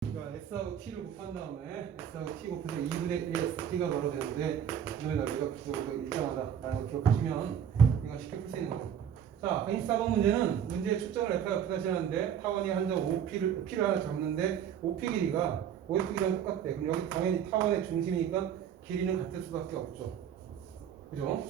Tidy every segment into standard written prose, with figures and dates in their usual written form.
그러니까 S하고 T를 곱한 다음에 S하고 T 곱해서 2분의 1 ST가 바로 되는데 이놈의 넓이가 그쪽으로 일정하다라는 걸 기억하시면 이건 쉽게 풀 수 있는 거죠. 자, 124번 문제는 문제의 초점을 F가 F' 하는데 타원이 한 점 5P를 하나 잡는데 5P 길이가 5F 길이랑 똑같대. 그럼 여기 당연히 타원의 중심이니까 길이는 같을 수밖에 없죠. 그죠?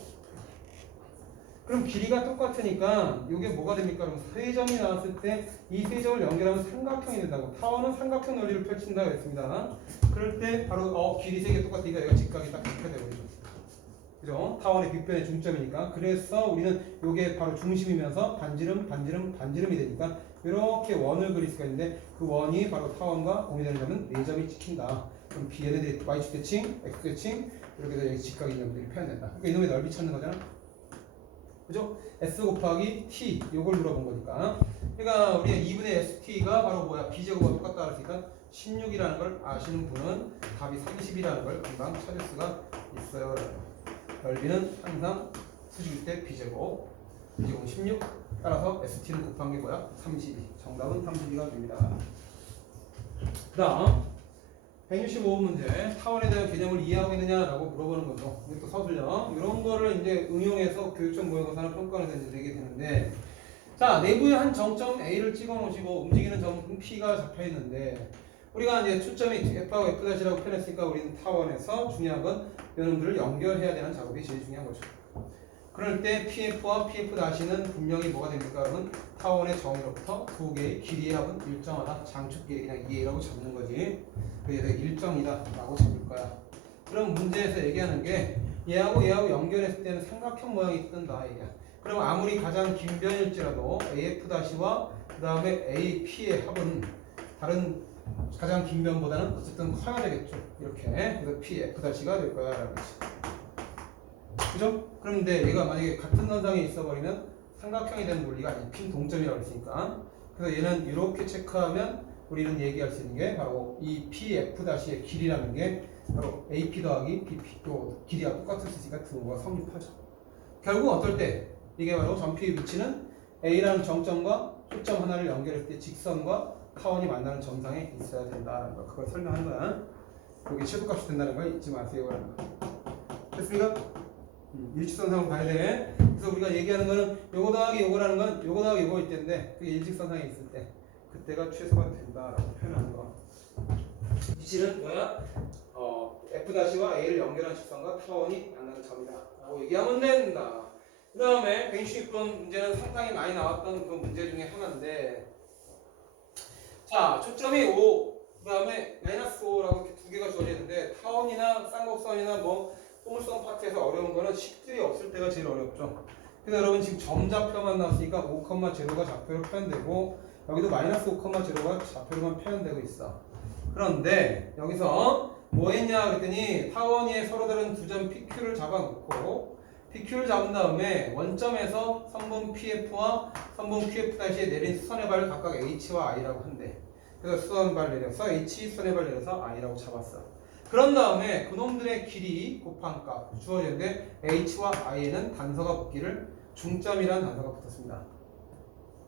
그럼 길이가 똑같으니까 이게 뭐가 됩니까? 그럼 세 점이 나왔을 때 이 세 점을 연결하면 삼각형이 된다고. 타원은 삼각형 논리를 펼친다 그랬습니다. 그럴 때 바로 길이 세 개 똑같으니까 얘가 직각이 딱 이렇게 되고 있죠. 그죠? 타원의 빗변의 중점이니까. 그래서 우리는 이게 바로 중심이면서 반지름이 되니까 이렇게 원을 그릴 수가 있는데 그 원이 바로 타원과 공유되는 점은 네 점이 찍힌다. 그럼 B에는 Y축 대칭, X 대칭 이렇게 해서 여기 직각인 점들이 표현된다. 그러니까 이놈의 넓이 찾는 거잖아. 그죠? S 곱하기 T 요걸 물어본 거니까. 그러니까 우리가 2분의 ST가 바로 뭐야? B제곱과 똑같다 그랬으니까 16이라는 걸 아시는 분은 답이 30이라는 걸 금방 찾을 수가 있어요. 넓이는 항상 수직일 때 B제곱 16 따라서 ST를 곱한 게 뭐야? 32. 정답은 32가 됩니다. 그 다음 165번 문제 타원에 대한 개념을 이해하고 있느냐라고 물어보는 거죠. 이것도 서술형 이런 거를 이제 응용해서 교육청 모의고사나 평가원에서 이제 내게 되는데 자 내부에 한 정점 A를 찍어 놓으시고 움직이는 점 P가 잡혀 있는데 우리가 이제 초점이 F하고 F'이라고 표현했으니까 우리는 타원에서 중요한 건 이놈들을 연결해야 되는 작업이 제일 중요한 거죠. 그럴 때 PF와 PF'는 분명히 뭐가 됩니까? 그러면 타원의 정의로부터 두 개의 길이의 합은 일정하다. 장축 길이 그냥 2A라고 잡는 거지. 그래서 일정이다 라고 잡을 거야. 그럼 문제에서 얘기하는 게 얘하고 연결했을 때는 삼각형 모양이 뜬다 얘기야. 그럼 아무리 가장 긴 변일지라도 AF''와 그 다음에 AP의 합은 다른 가장 긴 변보다는 어쨌든 커야 되겠죠. 이렇게. 그래서 PF''가 될 거야 라는 거지. 그죠? 그런데 얘가 만약에 같은 선상에 있어버리면 삼각형이 되는 논리가 아니 핀 동점이라고 했으니까 그래서 얘는 이렇게 체크하면 우리는 얘기할 수 있는 게 바로 이 PF''의 길이라는 게 바로 AP 더하기 BP 또 길이가 똑같을 수 있으니까 등호가 성립하죠. 결국 어떨 때 이게 바로 점피의 위치는 A라는 정점과 초점 하나를 연결할 때 직선과 타원이 만나는 점상에 있어야 된다는 거 그걸 설명한 거야. 여기 최소값이 된다는 걸 잊지 마세요. 됐습니까? 일직선상으로 가야 돼. 그래서 우리가 얘기하는 거는 요거 더하기 요거라는 건 요거 더하기 요거일 텐데 그게 일직선상에 있을 때 그때가 최소가 된다라고 표현하는 거. 위치는 뭐야? F'와 A를 연결한 직선과 타원이 만나는 점이다 라고 얘기하면 된다. 그 다음에 160번 문제는 상당히 많이 나왔던 그 문제 중에 하나인데 자 초점이 5, 그 다음에 마이너스 5라고 이렇게 두 개가 주어져 있는데 타원이나 쌍곡선이나 뭐 포물선 파트에서 어려운 거는 식들이 없을 때가 제일 어렵죠. 그래서 여러분 지금 점좌표만 나왔으니까 5,0가 좌표로 표현되고 여기도 마이너스 5,0가 좌표로만 표현되고 있어. 그런데 여기서 뭐 했냐 그랬더니 타원 위에 서로 다른 두 점 PQ를 잡아놓고 PQ를 잡은 다음에 원점에서 선분 PF와 선분 QF''에 내린 수선의 발을 각각 H와 I라고 한대. 그래서 수선의 발 내려서 H, 수선의 발 내려서 I라고 잡았어. 그런 다음에 그놈들의 길이 곱한 값 주어지는데 H와 I에는 단서가 붙기를 중점이라는 단서가 붙었습니다.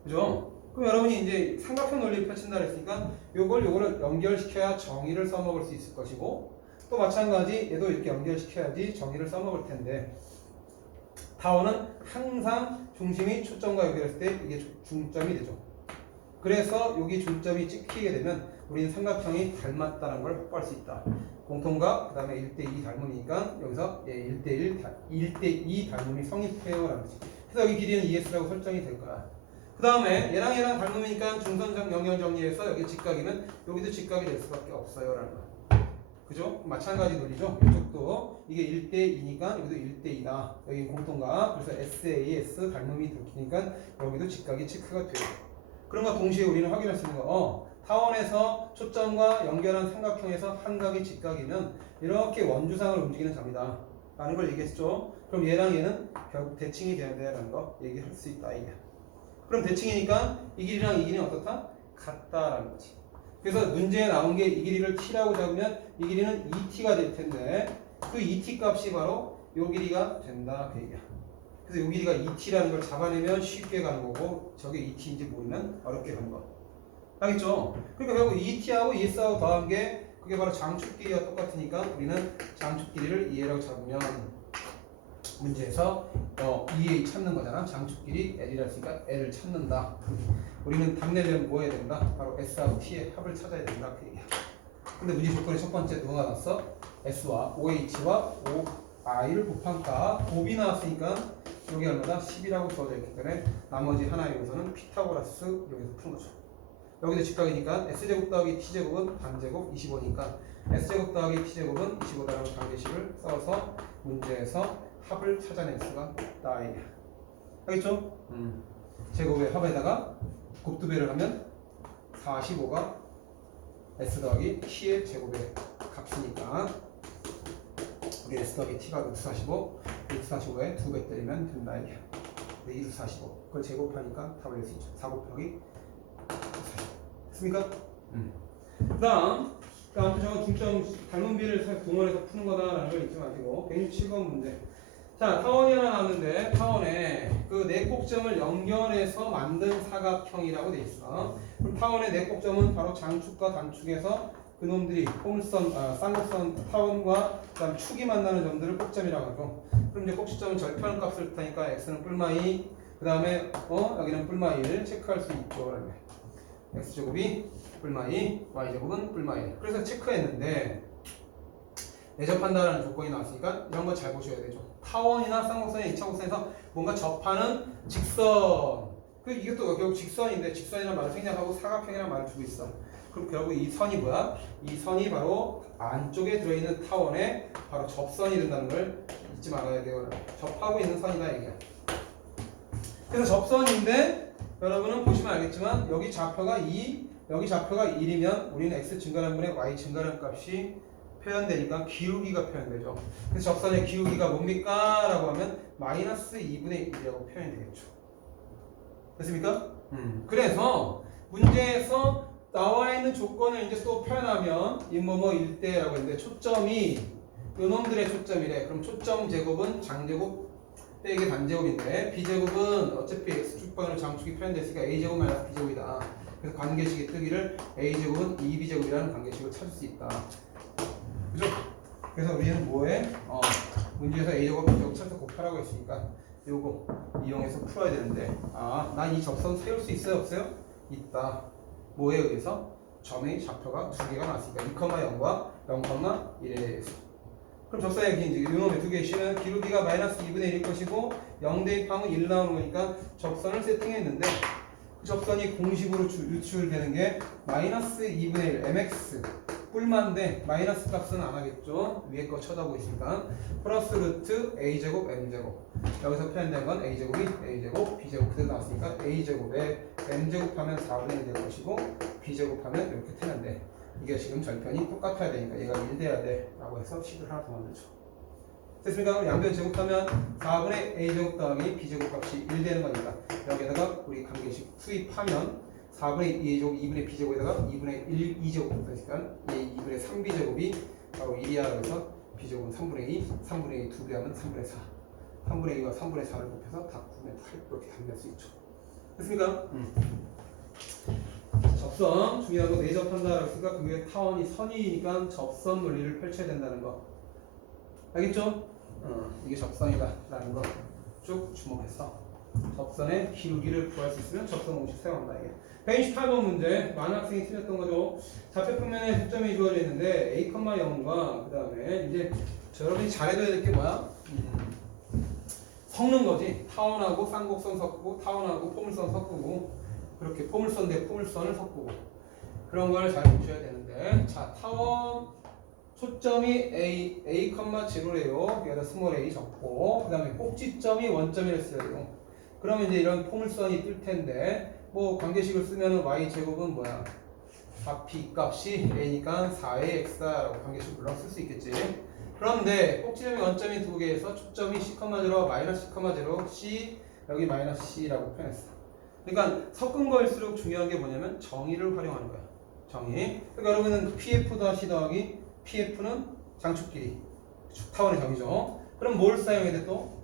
그죠? 그럼 여러분이 이제 삼각형 논리를 펼친다 그랬으니까 요거를 연결시켜야 정의를 써먹을 수 있을 것이고 또 마찬가지 얘도 이렇게 연결시켜야지 정의를 써먹을 텐데 타원은 항상 중심이 초점과 연결했을 때 이게 중점이 되죠. 그래서 여기 중점이 찍히게 되면 우리는 삼각형이 닮았다는 걸 확보할 수 있다. 공통각, 그 다음에 1대2 닮음이니까 여기서 1대2 닮음이 성립해요 라는 거지. 그래서 여기 길이는 ES라고 설정이 될 거야. 그 다음에 얘랑 닮음이니까 중선적 영역 정리해서 여기 직각이면 여기도 직각이 될 수밖에 없어요 라는 거. 그죠? 마찬가지 논리죠. 이쪽도 이게 1대2니까 여기도 1대2다. 여기 공통각. 그래서 SAS 닮음이 들키니까 여기도 직각이 체크가 돼요. 그런 거 동시에 우리는 확인할 수 있는 거. 타원에서 초점과 연결한 삼각형에서 한 각이 직각이면 이렇게 원주상을 움직이는 점이다 라는 걸 얘기했죠. 그럼 얘랑 얘는 결국 대칭이 돼야 돼라는 거 얘기할 수 있다 이게. 그럼 대칭이니까 이 길이랑 이 길이는 어떻다? 같다라는 거지. 그래서 문제에 나온 게 이 길이를 t라고 잡으면 이 길이는 2t가 될 텐데 그 2t 값이 바로 요 길이가 된다 그 얘기야. 그래서 요 길이가 2t라는 걸 잡아내면 쉽게 가는 거고 저게 2t인지 모르면 어렵게 가는 거. 알겠죠? 그러니까 결국 ET하고 ES하고 더한 게 그게 바로 장축 길이와 똑같으니까 우리는 장축 길이를 EL라고 잡으면 문제에서 EA 찾는 거잖아. 장축 길이 L이라 했으니까 L을 찾는다. 우리는 답내려면 뭐 해야 된다? 바로 S하고 T의 합을 찾아야 된다. 그 얘기야. 근데 문제 조건이 첫 번째 누가 나왔어? S와 OH와 OI를 곱한 값 곱이 나왔으니까 여기 얼마다? 10이라고 써져 있기 때문에 나머지 하나의 요소는 피타고라스 여기서 푸는 거죠. 여기도 직각이니까 S제곱 더하기 T제곱은 반제곱 25니까 S제곱 더하기 T제곱은 25라는 관계식을 써서 문제에서 합을 찾아낼 수가 있다. 알겠죠? 제곱의 합에다가 곱두배를 하면 45가 S 더하기 T의 제곱의 값이니까 우리 S 더하기 T가 루트 45 루트 45에 2배 때리면 된다. 이게 2루트 45 그걸 제곱하니까 답을 낼 수 있죠. 4 곱하기 45 됐습니까? 그 다음 아무튼 저건 중점 닮은 비를 동원해서 푸는 거다라는 걸 잊지 마시고 167번 문제. 자, 타원이 하나 나왔는데 타원에 그 네 꼭점을 연결해서 만든 사각형이라고 돼 있어. 그럼 타원의 네 꼭점은 바로 장축과 단축에서 그놈들이 포물선, 쌍곡선 타원과 그다음 축이 만나는 점들을 꼭점이라고 하고. 그럼 이제 꼭지점은 절편 값을 타니까 x는 뿔마2 그 다음에 여기는 뿔마1을 체크할 수 있죠. 그러면 x제곱이 뿔마2 y제곱은 뿔마1 그래서 체크했는데 내접한다라는 조건이 나왔으니까 이런 거 잘 보셔야 되죠. 타원이나 쌍곡선의 2차 곡선에서 뭔가 접하는 직선. 이것도 결국 직선인데 직선이라는 말을 생략하고 사각형이라는 말을 주고 있어. 그럼 결국 이 선이 뭐야? 이 선이 바로 안쪽에 들어있는 타원에 바로 접선이 된다는 걸 잊지 말아야 돼요. 접하고 있는 선이다 이게. 그래서 접선인데 여러분은 보시면 알겠지만 여기 좌표가 2, 여기 좌표가 1이면 우리는 x 증가란 분의 y 증가란 값이 표현되니까 기울기가 표현되죠. 그래서 접선의 기울기가 뭡니까? 라고 하면 마이너스 2분의 1이라고 표현이 되겠죠. 됐습니까? 그래서 문제에서 나와 있는 조건을 이제 또 표현하면 이뭐뭐일 때라고 했는데 초점이 요놈들의 초점이래. 그럼 초점 제곱은 장제곱 빼기 반제곱인데 B제곱은 어차피 X축번으로 장축이 표현됐으니까 A제곱 마이너스 B제곱이다. 그래서 관계식의 뜨기를 A제곱은 2B제곱이라는 관계식을 찾을 수 있다. 그죠? 그래서 우리는 뭐해? 문제에서 A제곱 B제곱 찾아서 곱하라고 했으니까 요거 이용해서 풀어야 되는데 난 이 접선 세울 수 있어요? 없어요? 있다. 뭐에 의해서? 점의 좌표가 두 개가 나왔으니까 2,0과 0,1에 의해서. 그럼 접선의 이제 요놈의 두 개의 식은 기울기가 마이너스 2분의 1일 것이고 0 대입하면 1 나오는 거니까 접선을 세팅했는데 그 접선이 공식으로 유출되는 게 마이너스 2분의 1 mx 뿔만데 마이너스 값은 안 하겠죠. 위에 거 쳐다보고 있으니까 플러스 루트 a제곱 m제곱 여기서 표현된 건 a제곱이 a제곱 b제곱 그대로 나왔으니까 a제곱에 m제곱하면 4분의 1 될 것이고 b제곱하면 이렇게 되는데 이게 지금 절편이 똑같아야 되니까 얘가 1 돼야 돼 라고 해서 식을 하나 더 만들죠. 됐습니까? 양변 제곱하면 4분의 a제곱 더하기 b제곱 값이 1 되는 거니까 여기에다가 우리 관계식 투입하면 4분의 2제곱 2분의 b제곱에다가 2분의 1 2제곱 됐으니까 2분의 3b제곱이 바로 1이야. 그래서 b제곱은 3분의 2 3분의 2 2배 하면 3분의 4 3분의 2와 3분의 4를 곱해서 다 9분의 8 이렇게 답낼 수 있죠. 됐습니까? 접선 중요한 거 내접한다라고 했으니까 그게 타원이 선이니까 접선 논리를 펼쳐야 된다는 거 알겠죠? 이게 접선이다 라는 거 쭉 주목해서 접선의 기울기를 구할 수 있으면 접선 공식 사용한다 이게. 128번 문제 많은 학생이 틀렸던 거죠. 좌표 평면에 초점이 주어져 있는데 a, 0과 그 다음에 이제 여러분이 잘해줘야 될 게 뭐야? 섞는 거지. 타원하고 쌍곡선 섞고 타원하고 포물선 섞고 그렇게 포물선 대 포물선을 섞고 그런 걸 잘 보셔야 되는데 자 타원 초점이 a, 0래요. 여기다 스몰 a 적고 그 다음에 꼭지점이 원점이랬어요. 그러면 이제 이런 포물선이 뜰 텐데 뭐 관계식을 쓰면 y제곱은 뭐야? b 값이 a니까 4a x라고 관계식 물론 쓸 수 있겠지. 그런데 꼭지점이 원점이 두 개에서 초점이 c, 0, 마이너스 c, 0, c 여기 마이너스 c라고 표현했어. 그러니까 섞은 거일수록 중요한 게 뭐냐면 정의를 활용하는 거야. 정의. 그러니까 여러분은 pf 더하기 더하기 pf는 장축 길이 타원의 정의죠. 그럼 뭘 사용해야 돼 또?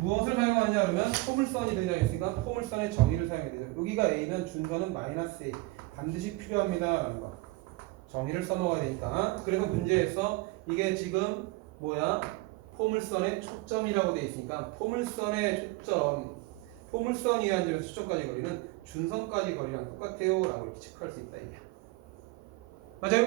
무엇을 사용하느냐 그러면 포물선이 등장했으니까 포물선의 정의를 사용해야 되죠. 여기가 A면 준선은 마이너스 A. 반드시 필요합니다 라는 거. 정의를 써먹어야 되니까. 그래서 문제에서 이게 지금 뭐야? 포물선의 초점이라고 되어 있으니까 포물선의 초점, 포물선이라는 점에서 초점까지 거리는 준선까지 거리랑 똑같아요 라고 이렇게 체크할 수 있다 이게. 맞아요?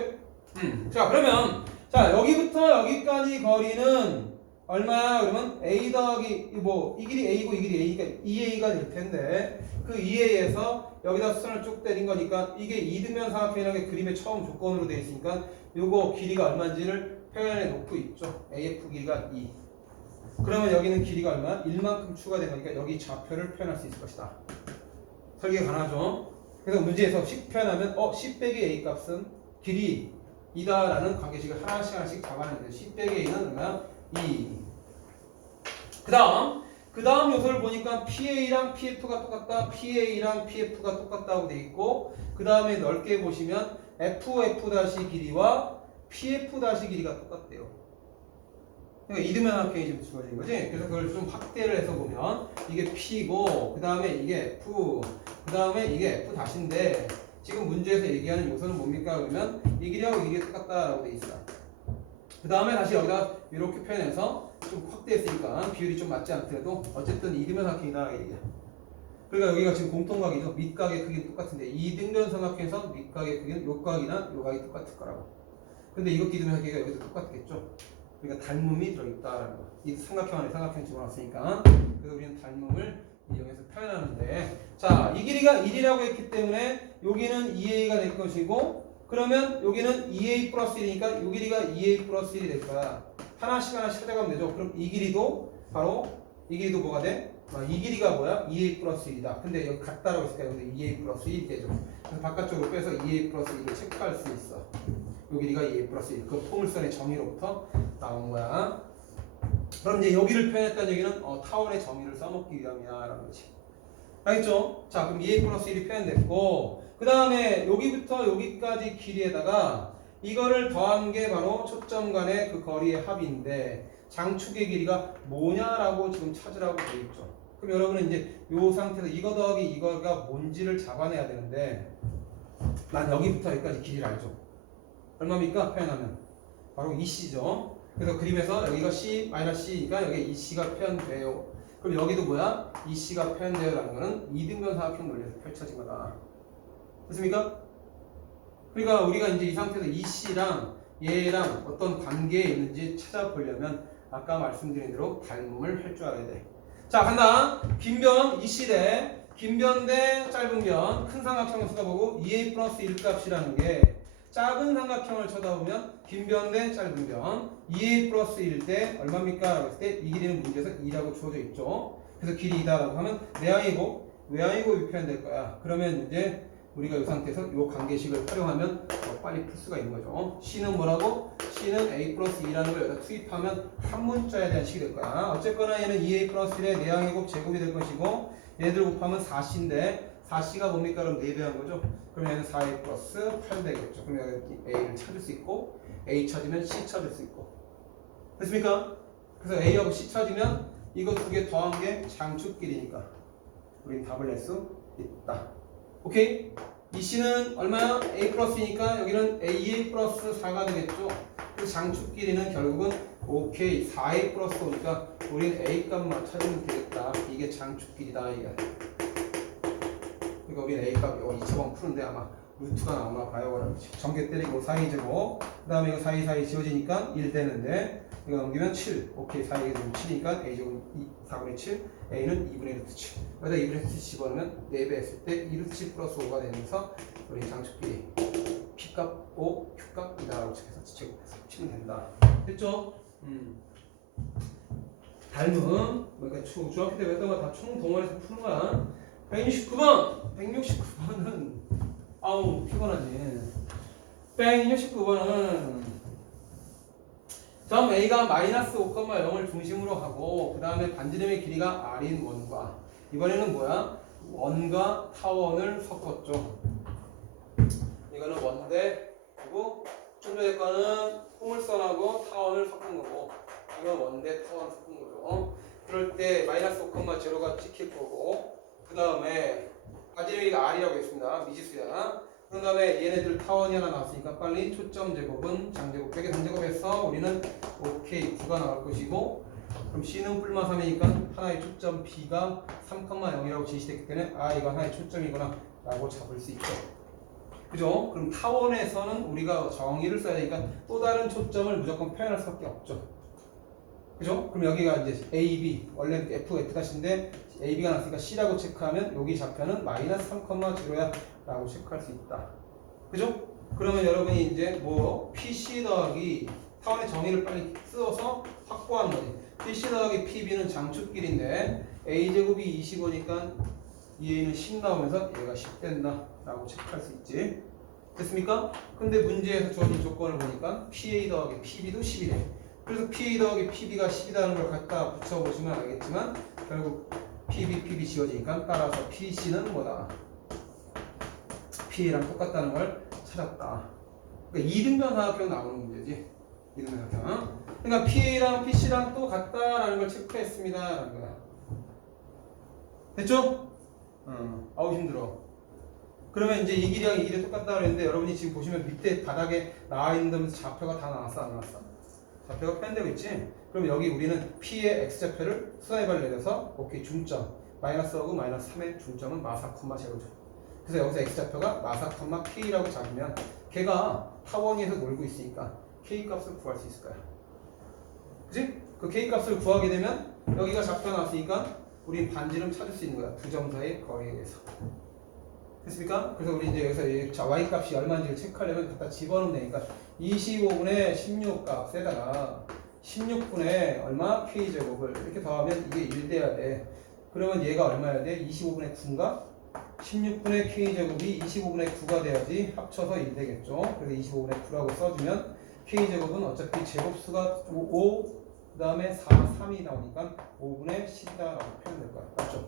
자 그러면 자 여기부터 여기까지 거리는 얼마야? 그러면 A 더하기 뭐 이 길이 A고 이 길이 A가 2A가 될 텐데 그 2A에서 여기다 수선을 쭉 때린 거니까 이게 이등변 삼각형이라는 게 그림의 처음 조건으로 되어 있으니까 요거 길이가 얼마인지를 표현해 놓고 있죠. AF 길이가 2. 그러면 여기는 길이가 얼마? 1만큼 추가된 거니까 여기 좌표를 표현할 수 있을 것이다. 설계가 가능하죠. 그래서 문제에서 10 표현하면 10 빼기 A 값은 길이 2다라는 관계식을 하나씩 잡아내는데 10 빼기 A는 얼마야? 2. 그 다음 요소를 보니까 PA랑 PF가 똑같다. PA랑 PF가 똑같다고 돼 있고 그 다음에 넓게 보시면 FF 다시 길이와 PF 다시 길이가 똑같대요. 그러니까 이등변 삼각형이 지금 주어진 거지. 그래서 그걸 좀 확대를 해서 보면 이게 P고 그 다음에 이게 F 그 다음에 이게 F 다시인데 지금 문제에서 얘기하는 요소는 뭡니까? 그러면 이 길이하고 이 길이 똑같다라고 돼 있어. 그 다음에 다시 여기다 이렇게 표현해서 좀 확대했으니까 비율이 좀 맞지 않더라도 어쨌든 이등변 삼각형이다 얘기야. 그러니까 여기가 지금 공통각이죠. 밑각의 크기는 똑같은데 이등변 삼각형에서 밑각의 크기는 요 각이나 요 각이 똑같을 거라고. 근데 이것 이등변 삼각형이 여기도 똑같겠죠. 그러니까 닮음이 들어있다라는 거. 이 삼각형 안에 삼각형 집어넣었으니까 그래서 우리는 닮음을 이용해서 표현하는데 자, 이 길이가 1이라고 했기 때문에 여기는 2a가 될 것이고 그러면 여기는 2a 플러스 1이니까 이 길이가 2a 플러스 1이 될 거야. 하나씩 찾아가면 되죠. 그럼 이 길이도 바로 이 길이도 뭐가 돼? 이 길이가 뭐야? 2a 플러스 1이다. 근데 여기 같다라고 했으니까 여기 2a 플러스 1이 되죠. 그래서 바깥쪽으로 빼서 2a 플러스 1을 체크할 수 있어. 이 길이가 2a 플러스 1. 그 포물선의 정의로부터 나온 거야. 그럼 이제 여기를 표현했다는 얘기는 타원의 정의를 써먹기 위함이야라는 거지. 알겠죠? 자, 그럼 2a 플러스 1이 표현됐고 그 다음에 여기부터 여기까지 길이에다가 이거를 더한 게 바로 초점 간의 그 거리의 합인데 장축의 길이가 뭐냐라고 지금 찾으라고 되어 있죠. 그럼 여러분은 이제 이 상태에서 이거 더하기 이거가 뭔지를 잡아내야 되는데 난 여기부터 여기까지 길이를 알죠. 얼마입니까? 표현하면 바로 2c죠. 그래서 그림에서 여기가 C, C니까 여기 2c가 표현돼요. 그럼 여기도 뭐야? 2c가 표현돼요라는 거는 이등변 삼각형 논리에서 펼쳐진 거다. 됐습니까? 그러니까 우리가 이제 이 상태에서 2c랑 얘랑 어떤 관계에 있는지 찾아보려면 아까 말씀드린 대로 닮음을 할 줄 알아야 돼. 자, 간다. 긴 변 2c 대 긴 변 대 짧은 변 큰 삼각형을 쳐다보고 2a 플러스 1 값이라는 게 작은 삼각형을 쳐다보면 긴 변 대 짧은 변 2a 플러스 1 대 얼마입니까? 라고 했을 때 이 길이는 문제에서 2라고 주어져 있죠. 그래서 길이 2다라고 하면 내항이고 외항이고 표현될 거야. 그러면 이제 우리가 이 상태에서 이 관계식을 활용하면 더 빨리 풀 수가 있는 거죠. C는 뭐라고? C는 A 플러스 2라는 걸 여기다 투입하면 한 문자에 대한 식이 될 거야. 어쨌거나 얘는 2A 플러스 1의 내항의 곱 제곱이 될 것이고 얘들 곱하면 4C인데 4C가 뭡니까? 그럼 4배한 거죠. 그럼 얘는 4A 플러스 8 되겠죠. 그럼 여기 A를 찾을 수 있고 A 찾으면 C 찾을 수 있고 됐습니까? 그래서 A하고 C 찾으면 이거 두 개 더한 게 장축끼리니까 우린 답을 낼 수 있다. 오케이? 이 C는 얼마야? A 플러스니까 여기는 AA 플러스 4가 되겠죠? 그 장축 길이는 결국은 오케이 4A 플러스 오니까 우린 A 값만 찾으면 되겠다. 이게 장축 길이다 이게. 그러니까 우린 A 값 2차번 푸는데 아마 루트가 나오나 봐요. 전개 때리고 사이제곱 그 다음에 이거 사이 지워지니까 1 되는데 이거 넘기면 7 오케이 사이에 되면 7이니까 A제곱 4분의 7 A는 2분의 루트 7 여기다 2분의 루트 7 집어넣으면 4배 했을 때 2루트 7 플러스 5가 되면서 우리 장축끼리 P값 5 Q값 2다라고 해서 제곱해서 치면 된다. 됐죠? 닮음 그러니까 중학교 때 외웠던 거 다 총동원해서 푸는 거야. 169번은 아우 피곤하지. 169번은 점 A가 마이너스 5,0을 중심으로 하고 그 다음에 반지름의 길이가 R인 원과 이번에는 뭐야? 원과 타원을 섞었죠. 이거는 원대 그리고 좀 전에 거는 포물선하고 타원을 섞은 거고 이건 원대 타원 섞은 거죠. 그럴 때 마이너스 5,0가 찍힐 거고 그 다음에 반지름이가 R이라고 했습니다. 미지수야. 그 다음에 얘네들 타원이 하나 나왔으니까 빨리 초점 제곱은 장제곱 빼기 단제곱해서 우리는 OK 9가 나올 것이고 그럼 C는 뿔마 3이니까 하나의 초점 B가 3,0이라고 제시됐기 때문에 아 이거 하나의 초점이구나 라고 잡을 수 있죠. 그죠? 그럼 타원에서는 우리가 정의를 써야 되니까 또 다른 초점을 무조건 표현할 수밖에 없죠. 그죠? 그럼 여기가 이제 A, B 원래 F, F'인데 AB가 나왔으니까 C라고 체크하면 여기 좌표는 마이너스 3,0야 라고 체크할 수 있다. 그죠? 그러면 여러분이 이제 뭐 PC 더하기 타원의 정의를 빨리 써서 확보하는 거지. PC 더하기 PB는 장축끼리인데 A제곱이 25니까 이 A는 10 나오면서 얘가 10 된다 라고 체크할 수 있지. 됐습니까? 근데 문제에서 주어진 조건을 보니까 PA 더하기 PB도 10이래. 그래서 PA 더하기 PB가 10이라는 걸 갖다 붙여보시면 알겠지만 결국 PB 지워지니까 따라서 PC는 뭐다? PA랑 똑같다는 걸 찾았다. 그러니까 이등변 사각형 나오는 문제지. 이등변 사각형. 그러니까 PA랑 PC랑 또 같다라는 걸 체크했습니다. 라는 거야. 됐죠? 아우 힘들어. 그러면 이제 이 길이랑 이 길이 똑같다 그랬는데 여러분이 지금 보시면 밑에 바닥에 나와 있는 좌표가 다 나왔어 안 나왔어? 좌표가 표현되고 있지? 그럼 여기 우리는 P의 X좌표를 수선해발 내려서 오케이 중점 마이너스 하고 마이너스 3의 중점은 마사 콤마 제로죠. 그래서 여기서 X좌표가 마사 콤마 K라고 잡으면 걔가 타원위에서 놀고 있으니까 K 값을 구할 수 있을 거야. 그치? 그 K 값을 구하게 되면 여기가 좌표 나왔으니까 우린 반지름 찾을 수 있는 거야. 두 점 사이의 거리에 의해서. 됐습니까? 그래서 우리 이제 여기서 Y 값이 얼마인지를 체크하려면 갖다 집어넣으면 되니까 25분의 16 값에다가 16분의 얼마? K제곱을 이렇게 더하면 이게 1 돼야 돼. 그러면 얘가 얼마여야 돼? 25분의 9인가? 16분의 K제곱이 25분의 9가 돼야지 합쳐서 1 되겠죠. 그래서 25분의 9라고 써주면 K제곱은 어차피 제곱수가 5, 그 다음에 4, 3이 나오니까 5분의 10이다라고 표현될 거야. 맞죠?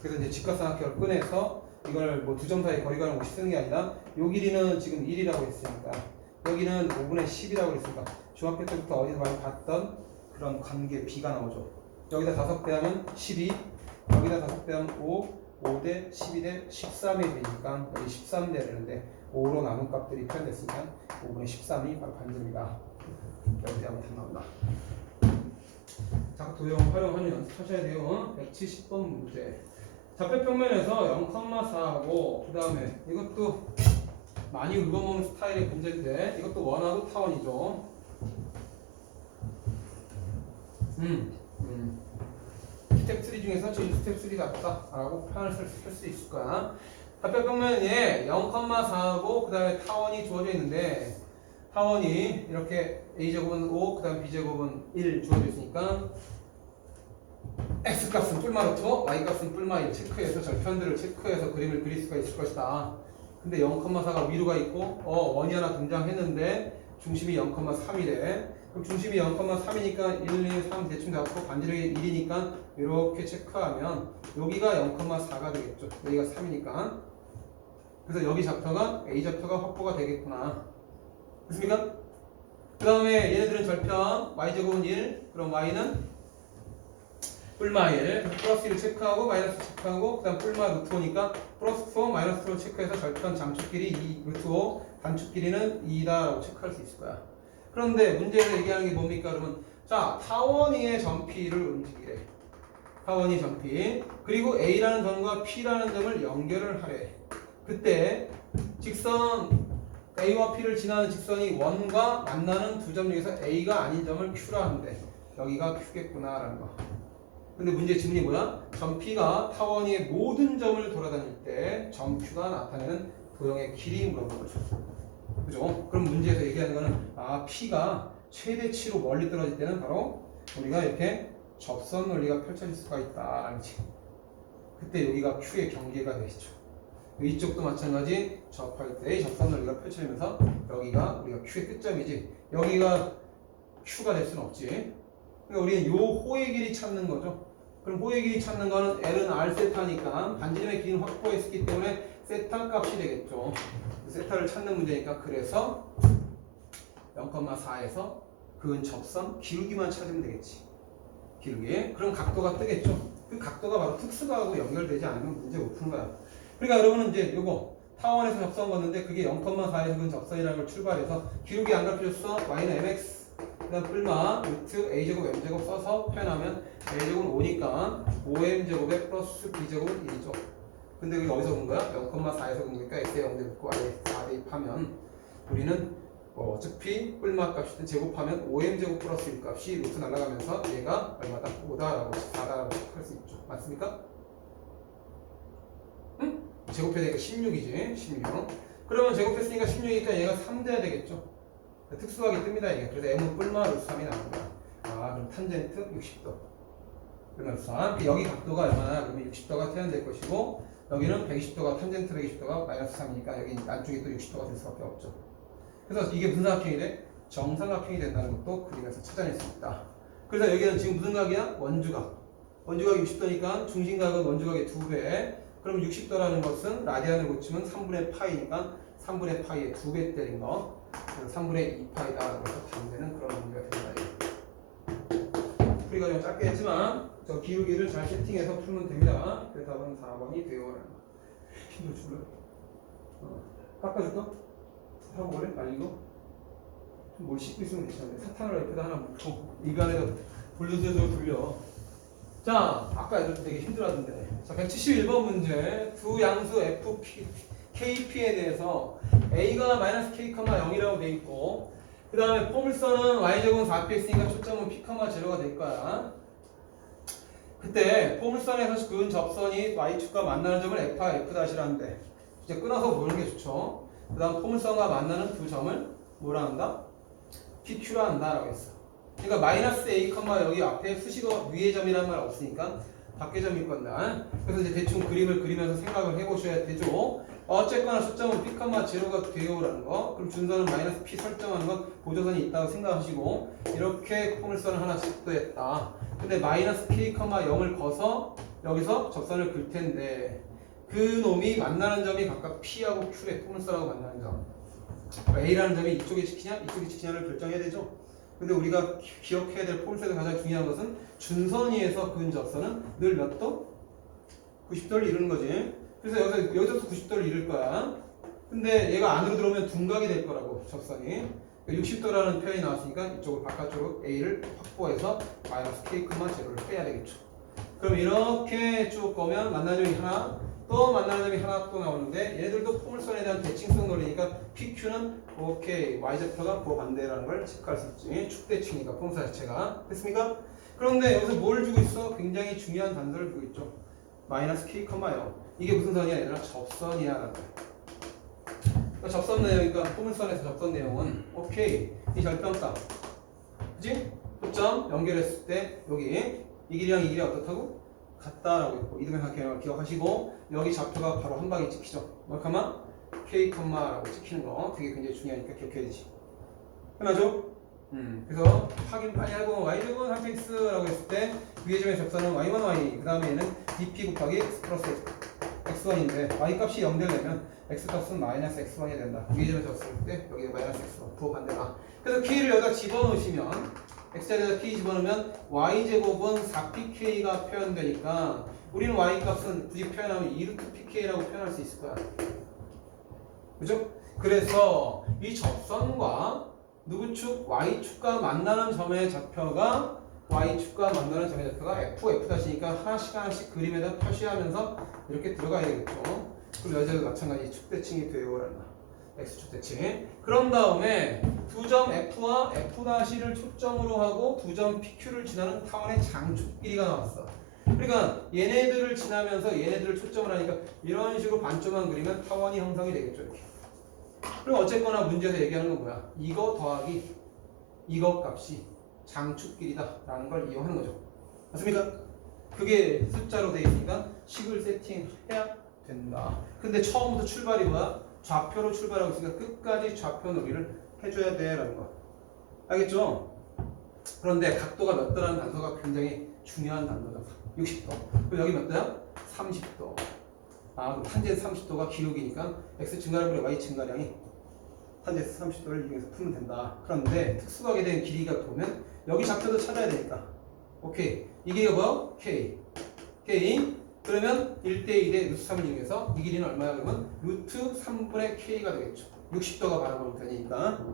그래서 이제 직각삼각형을 꺼내서 이걸 뭐 두 점 사이 거리가는 것이 쓰는 게 아니라 요 길이는 지금 1이라고 했으니까 여기는 5분의 10이라고 했으니까 중학교 때부터 어디서 많이 봤던 그런 관계 B가 나오죠. 여기다 5 대하면 12, 여기다 5 대하면 5, 5대 12대 13이 되니까 여기 13 돼야 되는데 5로 남은 값들이 표현됐으니까 5분의 13이 바로 반지름이다. 여기 한번 답 나온다. 자, 도형 활용하는 연습하셔야 돼요. 170번 문제. 좌표평면에서 0,4하고 그 다음에 이것도 많이 읽어먹는 스타일의 문제인데 이것도 원하고 타원이죠. 스텝 3 중에서 저희 스텝 3 같다라고 표현을 쓸 수 있을 거야. 좌표평면에 0,4하고 그 다음에 타원이 주어져 있는데 타원이 이렇게 A제곱은 5, 그 다음 B제곱은 1 주어져 있으니까 X값은 뿔마 루트, Y값은 뿔마 1 체크해서 절편들을 체크해서 그림을 그릴 수가 있을 것이다. 근데 0,4가 위로가 있고 원이 하나 등장했는데 중심이 0,3이래. 그럼 중심이 0,3이니까 1, 2, 3 대충 잡고 반지름이 1이니까 이렇게 체크하면 여기가 0,4가 되겠죠. 여기가 3이니까. 그래서 여기 좌표가 A좌표가 확보가 되겠구나. 됐습니까? 그 다음에 얘네들은 절편 Y제곱은 1, 그럼 Y는 뿔마 1, 플러스 1을 체크하고 마이너스 체크하고 그 다음 뿔마 루트 5니까 플러스 4, 마이너스 4를 체크해서 절편 장축끼리 2, 루트 5, 단축끼리는 2다 라고 체크할 수 있을 거야. 그런데 문제에서 얘기하는 게 뭡니까? 그러면 자, 타원이의 점P를 움직이래. 타원이 점P 그리고 A라는 점과 P라는 점을 연결을 하래. 그때 직선 A와 P를 지나는 직선이 원과 만나는 두 점 중에서 A가 아닌 점을 Q라 하는데 여기가 Q겠구나 라는 거. 근데 문제 질문이 뭐야? 점 P가 타원위의 모든 점을 돌아다닐 때 점 Q가 나타내는 도형의 길이 물어보는 거죠. 그죠? 그럼 문제에서 얘기하는 거는 P가 최대치로 멀리 떨어질 때는 바로 우리가 이렇게 접선 논리가 펼쳐질 수가 있다라는 거지. 그때 여기가 Q의 경계가 되시죠. 이쪽도 마찬가지 접할 때 접선 논리가 펼쳐지면서 여기가 우리가 Q의 끝점이지. 여기가 Q가 될 수는 없지. 그러니까 우리는 요 호의 길이 찾는 거죠. 그럼 호의 길이 찾는 거는 L은 R 세타니까 반지름의 길이는 확보했기 때문에 세타 값이 되겠죠. 세타를 찾는 문제니까 그래서 0,4에서 그은 접선 기울기만 찾으면 되겠지. 기울기. 그럼 각도가 뜨겠죠. 그 각도가 바로 특수각하고 연결되지 않으면 문제 못 푸는 거야. 그러니까 여러분은 이제 요거 타원에서 접선 걷는데 그게 0,4에서 그 접선이라는 걸 출발해서 기울기 안 가르쳐줬어. y는 mx 그다음 뿔마 루트 a제곱 m제곱 써서 표현하면 a제곱은 5니까 5m제곱에 플러스 b제곱은 1이죠. 근데 그게 어디서 본 거야? 0,4에서 본 거니까 x에 0 대입고 y에 4 대입하면 우리는 어차피 뿔마 값이든 제곱하면 5m제곱 플러스 1 값이 루트 날아가면서 얘가 얼마다? 5다라고 4다라고 할 수 있죠. 맞습니까? 응? 제곱해야 되니까 16이지. 16. 그러면 제곱했으니까 16이니까 얘가 3 돼야 되겠죠. 특수하게 뜹니다 이게. 그래서 m은 뿔마 루트 3이 나온 거야. 아 그럼 탄젠트 60도. 뿔마 루트 3. 여기 각도가 얼마나? 그러면 60도가 태연될 것이고 여기는 120도가 탄젠트 120도가 마이너스 3이니까 여기 안쪽에 또 60도가 될 수밖에 없죠. 그래서 이게 무슨 삼각형이 돼? 정삼각형이 된다는 것도 그림에서 찾아낼 수 있다. 그래서 여기는 지금 무슨 각이야? 원주각. 원주각이 60도니까 중심각은 원주각의 2배. 그럼 60도라는 것은 라디안을 고치면 3분의 파이니까 3분의 파이의 2배 때린 거. 그래서 3분의 2파이다라고 해서 답되는 그런 문제가 된다. 풀이가 좀 짧게 했지만 저 기울기를 잘 세팅해서 풀면 됩니다. 그래서 답은 4번이 되어라는 거. 힘을 줄여. 깎아줄까? 하고 그래? 아니 이거? 뭘 씻고 있으면 괜찮은데 사탕을 옆에다 하나 묻고 이간에다 돌려서 돌려. 자 아까 애들 되게 힘들었는데 자 171번 문제 두 양수 f, p, kp에 대해서 a가 마이너스 k, 0이라고 돼 있고 그 다음에 포물선은 y제곱은 4px니까 초점은 p, 0가 될 거야. 그때 포물선에서 그은 접선이 y축과 만나는 점을 f와 f''라는데 이제 끊어서 보는 게 좋죠. 그 다음 포물선과 만나는 두 점을 뭐라 한다? PQ라 한다라고 했어. 그러니까 마이너스 A, 여기 앞에 수식어 위의 점이라는 말 없으니까 밖의 점일 건다. 그래서 이제 대충 그림을 그리면서 생각을 해보셔야 되죠. 어쨌거나 초점은 P, 0가 되어라는 거. 그럼 준선은 마이너스 P 설정하는 건 보조선이 있다고 생각하시고 이렇게 포물선을 하나 집도했다. 근데 마이너스 K, 0을 거서 여기서 접선을 긋을 텐데 그 놈이 만나는 점이 각각 P하고 Q의 포물선하고 만나는 점. A라는 점이 이쪽에 지키냐 이쪽에 지키냐를 결정해야 되죠. 근데 우리가 기억해야 될 포물선에서 가장 중요한 것은 준선위에서 그은 접선은 늘 몇 도? 90도를 이루는 거지. 그래서 여기서 90도를 이룰 거야. 근데 얘가 안으로 들어오면 둔각이 될 거라고 접선이. 60도라는 표현이 나왔으니까 이쪽을 바깥쪽으로 A를 확보해서 마이너스 K, 제로를 빼야 되겠죠. 그럼 이렇게 쭉 보면 만나는 점이 하나 또 만나는 점이 하나 또 나오는데 얘네들도 포물선에 대한 대칭성 논리니까 PQ는 오케이 Y좌표가 반대라는 걸 체크할 수 있지. 축대칭이니까 포물선 자체가 됐습니까? 그런데 여기서 뭘 주고 있어? 굉장히 중요한 단서를 주고 있죠. 마이너스 K, 0 이게 무슨 선이야 얘들아? 접선이야 라는 거야. 그러니까 접선 내용이니까 포물선에서 접선 내용은 오케이 이 절평값 그치? 초점 연결했을 때 여기 이 길이랑 이 길이 어떻다고? 같다라고 했고 이등변 삼각형을 기억하시고 여기 좌표가 바로 한 방에 찍히죠. 뭐카마? K, 라고 찍히는 거 되게 굉장히 중요하니까 기억해야지. 끝나죠? 그래서 확인 빨리 하고 y제곱은 3x라고 했을 때 위의 점의 접선은 y1, y 그 다음에 얘는 dp 곱하기 x 플러스 x1인데 y 값이 0 되려면 x 값은 마이너스 x1이 된다. 위의 점에 접었을 때 여기에 마이너스 x1 부호 반대가. 그래서 k를 여기다 집어넣으시면 x자리에다 k 집어넣으면 y제곱은 4pk가 표현되니까 우리는 y값은 굳이 표현하면 2루트 pk라고 표현할 수 있을 거야. 그죠? 그래서 이 접선과 누구 축? y축과 만나는 점의 좌표가 y축과 만나는 점의 좌표가 f, f'-니까 하나씩 그림에다 표시하면서 이렇게 들어가야 되겠죠. 그리고 여자도 마찬가지 축대칭이 되어란다. x축 대칭. 그런 다음에 두 점 F와 F''를 초점으로 하고 두 점 PQ를 지나는 타원의 장축 길이가 나왔어. 그러니까 얘네들을 지나면서 얘네들을 초점을 하니까 이런 식으로 반점만 그리면 타원이 형성이 되겠죠. 이렇게. 그럼 어쨌거나 문제에서 얘기하는 건 뭐야? 이거 더하기 이거 값이 장축 길이다 라는 걸 이용하는 거죠. 맞습니까? 그게 숫자로 되어 있으니까 식을 세팅해야 된다. 근데 처음부터 출발이 뭐야? 좌표로 출발하고 있으니까 끝까지 좌표 놀이를 해줘야 돼 라는 거. 알겠죠? 그런데 각도가 몇 도라는 단서가 굉장히 중요한 단서다. 60도. 그럼 여기 몇 도야? 30도. 아, 탄젠 30도가 기울기니까 x 증가량분의 y 증가량이 탄젠 30도를 이용해서 풀면 된다. 그런데 특수하게 된 길이가 보면 여기 좌표도 찾아야 되니까 오케이. 이 길이가 뭐야? K. K. 그러면 1대1의 루트 3을 이용해서 이 길이는 얼마야? 그러면 루트 3분의 K가 되겠죠. 60도가 바라보는 편이니까.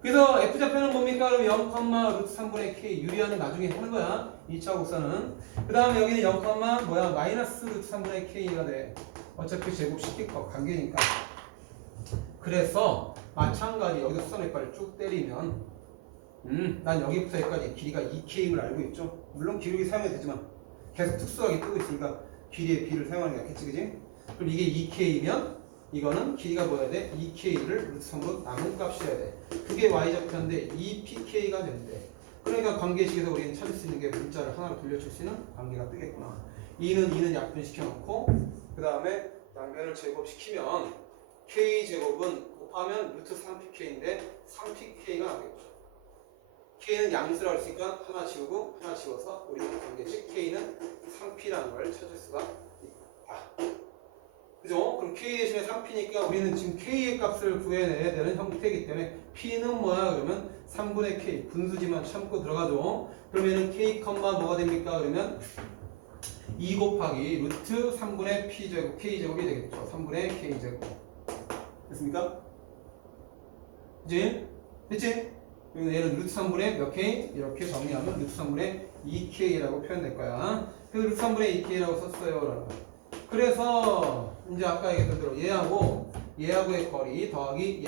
그래서 F좌표는 뭡니까? 그럼 0, 루트 3분의 K. 유리하는 나중에 하는 거야. 2차 곡선은. 그 다음에 여기는 0, 뭐야? 마이너스 루트 3분의 K가 돼. 어차피 제곱시킬 거 관계니까. 그래서 마찬가지 여기서 수선의 빨리 쭉 때리면 난 여기부터 여기까지 길이가 2K임을 알고 있죠. 물론 기록이 사용해도 되지만 계속 특수하게 뜨고 있으니까 길이의 B를 사용하는 게 낫겠지, 그지? 그럼 이게 2K면 이거는 길이가 뭐야 돼? 2K를 루트 3으로 나눈 값이어야 돼. 그게 Y좌표인데 2PK가 된대. 그러니까 관계식에서 우리는 찾을 수 있는 게 문자를 하나로 돌려줄 수 있는 관계가 뜨겠구나. 2는 약분시켜 놓고 그 다음에 양변을 제곱시키면 K제곱은 곱하면 루트 3PK인데 3PK가 나오겠죠. K는 양수라고 했으니까 하나 지우고 하나 지워서 우리 관계식 K는 3P라는 걸 찾을 수가 있다. 그죠? 그럼 K 대신에 3P니까 우리는 지금 K의 값을 구해내야 되는 형태이기 때문에 P는 뭐야? 그러면 3분의 K 분수지만 참고 들어가죠. 그러면은 K, 뭐가 됩니까? 그러면 2 곱하기 루트 3분의 P제곱 K제곱이 되겠죠. 3분의 K제곱 됐습니까? 그치? 됐지? 얘는 루트 3분의 몇 K? 이렇게 정리하면 루트 3분의 2K라고 표현될 거야. 그래서 루트 3분의 2K라고 썼어요. 그래서 이제 아까 얘기했던 대로 얘하고의 거리 더하기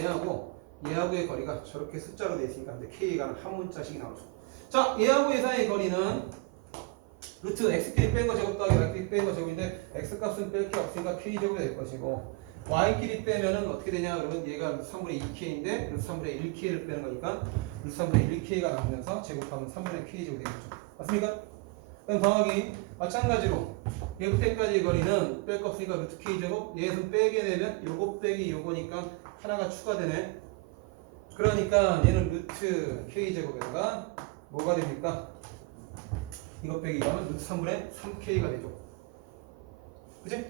얘하고의 거리가 저렇게 숫자로 되어 있으니까 이제 K가 한 문자씩 나오죠. 자, 얘하고 얘 사이의 거리는 루트 X끼리 뺀 거 제곱 더하기 Y끼리 뺀 거 제곱인데 X값은 뺄 게 없으니까 K제곱이 될 것이고 Y끼리 빼면은 어떻게 되냐 그러면 얘가 루트 3분의 2K인데 루트 3분의 1K를 빼는 거니까 루트 3분의 1K가 나오면서 제곱하면 3분의 K제곱이 되겠죠. 맞습니까? 그럼 더하기 마찬가지로 얘부터 여기까지의 거리는 뺄 거 없으니까 루트 K제곱 얘에서 빼게 되면 요거 빼기 요거니까 하나가 추가되네. 그러니까 얘는 루트 K제곱에다가 뭐가 됩니까? 이거 빼기 이거는 루트 3분의 3K가 되죠. 그치?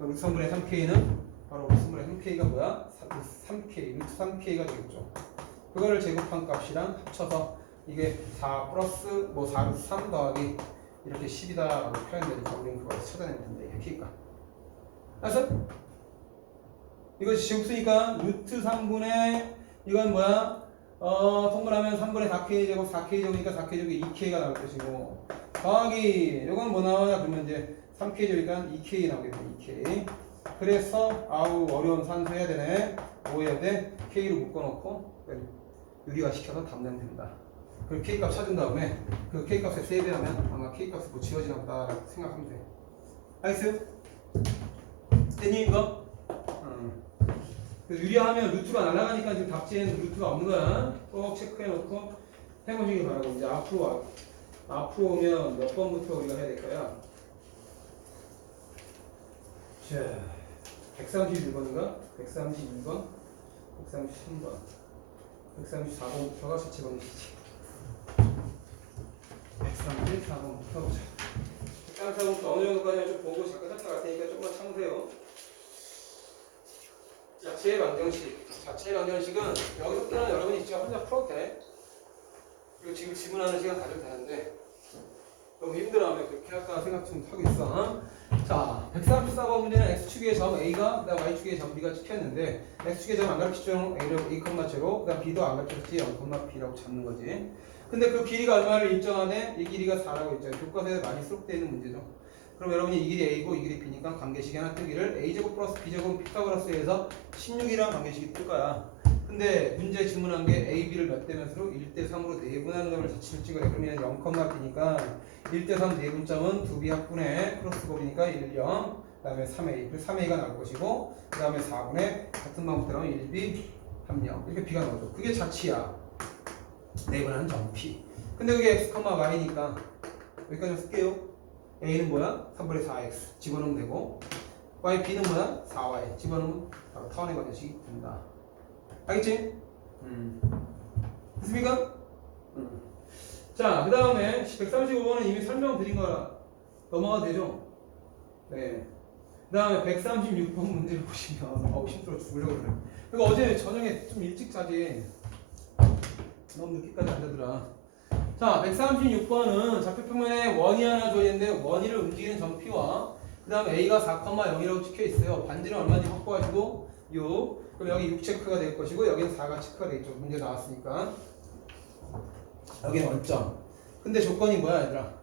루트 3분의 3K는 바로 루트 3분의 3K가 뭐야? 3K, 루트 3K가 되겠죠. 그거를 제곱한 값이랑 합쳐서 이게 4 플러스 4 루트 3 더하기 이렇게 10이다라고 표현되니까 우리는 그걸 찾아내면 된다. 이게 K가. 알았어? 이것이 제곱수니까 루트 3분의 이건 뭐야? 통분하면 3분의 4K 제곱 4K 제곱이니까 4K 제곱이 2K가 나올 것이고 더하기 이건 뭐 나오냐 그러면 이제 3K 제곱이니까 2K 나오겠네. 2K. 그래서 어려운 산수 해야 되네. 뭐 해야 돼? K로 묶어놓고 유리화 시켜서 답 내면 됩니다. 그 K값 찾은 다음에 그 K값에 세배하면 아마 K값이 뭐 지워지나 보다 생각하면 돼. 알겠어요? 됐니 이거? 유리화하면 루트가 날아가니까 지금 답지에는 루트가 없는 거야. 꼭 체크해놓고 해보시기 바라고. 이제 앞으로 오면 몇 번부터 우리가 해야 될까요? 자, 131번인가? 132번? 133번? 134번부터가 수치 방식이지. 134번부터 보자. 134번부터 어느 정도까지 좀 보고 잠깐 살짝 갈 테니까 조금만 참으세요. 자체의 방정식. 자체의 방정식은 여기서부터는 여러분이 직접 혼자 풀어도 돼. 그리고 지금 지문하는 시간 가져도 되는데 너무 힘들어하면 그렇게 할까 생각 좀 하고 있어. 자, 134번 문제는 X축의 점 A가 그다음 Y축의 점 B가 찍혔는데 X축의 점 안 가르치죠. A를 A, 제로 그다음 B도 안 가르쳤지 0, B라고 잡는 거지. 근데 그 길이가 얼마를 일정하네? 이 길이가 4라고 했죠. 교과서에 많이 수록되어 있는 문제죠. 그럼 여러분이 이 길이 A고 이 길이 B니까 관계식이 하나 뜨기를 A제곱 플러스 B제곱 피타고라스에서 16이라는 관계식이 뜰 거야. 근데 문제 질문한 게 A, B를 몇 대 몇으로 1대 3으로 내분하는 점을 자취를 찍으래. 그러면 0,B니까 1대 3 내분점은 2B 합분의 크로스 곱이니까 1, 0 그 다음에 3A 그래서 3A가 나올 것이고 그 다음에 4분의 같은 방법대로 1B 3, 0 이렇게 B가 나오죠. 그게 자취야. 내분하는 점 P. 근데 그게 X, Y니까 여기까지 쓸게요. A는 뭐야? 3분의 4X 집어넣으면 되고 Y, B는 뭐야? 4Y 집어넣으면 바로 타원의 관계식이 됩니다. 알겠지? 됐습니까? 자, 그 다음에 135번은 이미 설명드린 거라 넘어가도 되죠? 네. 그 다음에 136번 문제를 보시면 힘들어 죽으려고 그래. 그리고 어제 저녁에 좀 일찍 자지 너무 늦게까지 안 자더라. 자, 136번은 좌표평면에 원이 하나 줘있는데 원위를 움직이는 점 P와 그 다음에 A가 4,0이라고 찍혀 있어요. 반지름 얼마인지 확보하시고 6. 그럼 여기 6 체크가 될 것이고 여기는 4가 체크가 되겠죠. 문제 나왔으니까. 여기는 원점. 근데 조건이 뭐야 얘들아?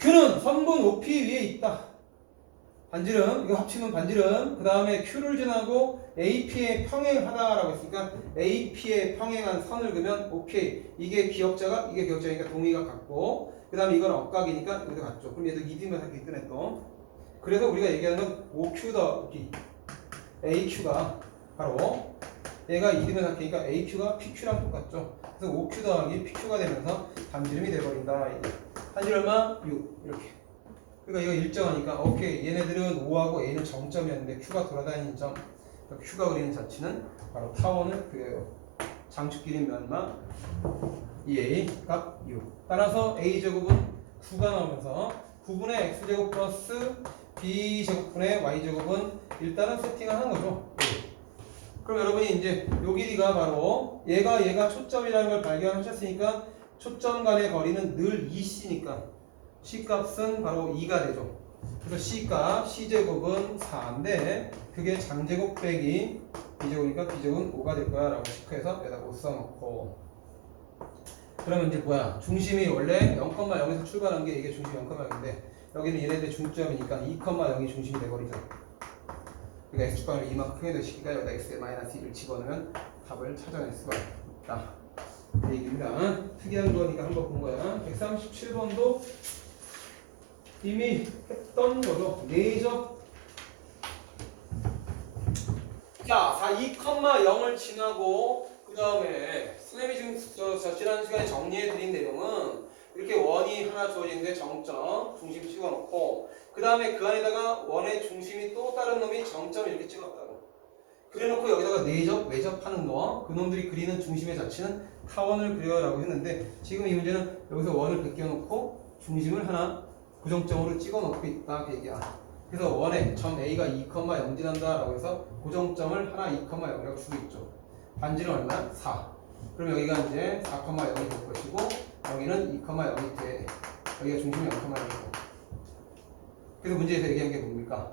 Q는 선분 OP 위에 있다. 반지름, 이거 합치면 반지름, 그 다음에 Q를 지나고 AP에 평행하다라고 했으니까 AP에 평행한 선을 그으면 OK. 이게 기역자니까 동의가 같고, 그 다음에 이건 억각이니까 여기도 같죠. 그럼 얘도 이등변사끼리 뜨네 또. 그래서 우리가 얘기하는 건 OQ 더하기 AQ가 바로 얘가 이등변사끼니까 AQ가 PQ랑 똑같죠. 그래서 OQ 더하기 PQ가 되면서 반지름이 돼버린다. 반지름 얼마? 6 이렇게. 그러니까 이거 일정하니까 오케이 얘네들은 O하고 A는 정점이었는데 Q가 돌아다니는 점 Q가 그리는 자체는 바로 타원을 그려요. 장축 길이는 얼마? 2A 값 6. 따라서 A제곱은 9가 나오면서 9분의 X제곱 플러스 B제곱분의 Y제곱은 일단은 세팅을 하는 거죠. 그럼 여러분이 이제 요 길이가 바로 얘가 초점이라는 걸 발견하셨으니까 초점 간의 거리는 늘 2C니까 C값은 바로 2가 되죠. 그래서 C값, C제곱은 4인데 그게 장제곱 빼기 B제곱이니까 B제곱은 5가 될 거야 라고 체크해서 여기다 5 써놓고 그러면 이제 뭐야? 중심이 원래 0,0에서 출발한 게 이게 중심 0,0인데 여기는 얘네들 중점이니까 2,0이 중심이 돼버리죠. 그러니까 X축방을 이만큼 해놓으시니까 여기다 X-1을 집어넣으면 답을 찾아낼 수가 있다. 그 얘기입니다. 특이한 거니까 한번 본 거야. 137번도 이미 했던 거죠. 내적. 자, 2,0을 지나고 그 다음에 선생님이 지금 지난 시간에 정리해 드린 내용은 이렇게 원이 하나 주어지는데 정점, 중심 찍어놓고 그 다음에 그 안에다가 원의 중심이 또 다른 놈이 정점 이렇게 찍었다고. 그래놓고 여기다가 내적, 외접하는 거 그놈들이 그리는 중심의 자체는 타원을 그려라고 했는데 지금 이 문제는 여기서 원을 베껴놓고 중심을 하나 고정점으로 찍어놓고 있다 그 얘기야. 그래서 원에 점 A가 2,0 지난다라고 해서 고정점을 하나 2,0이라고 주고 있죠. 반지름 얼마? 4. 그럼 여기가 이제 4,0이 될 것이고 여기는 2,0이 돼. 여기가 중심이 0,0이고. 그래서 문제에서 얘기한 게 뭡니까?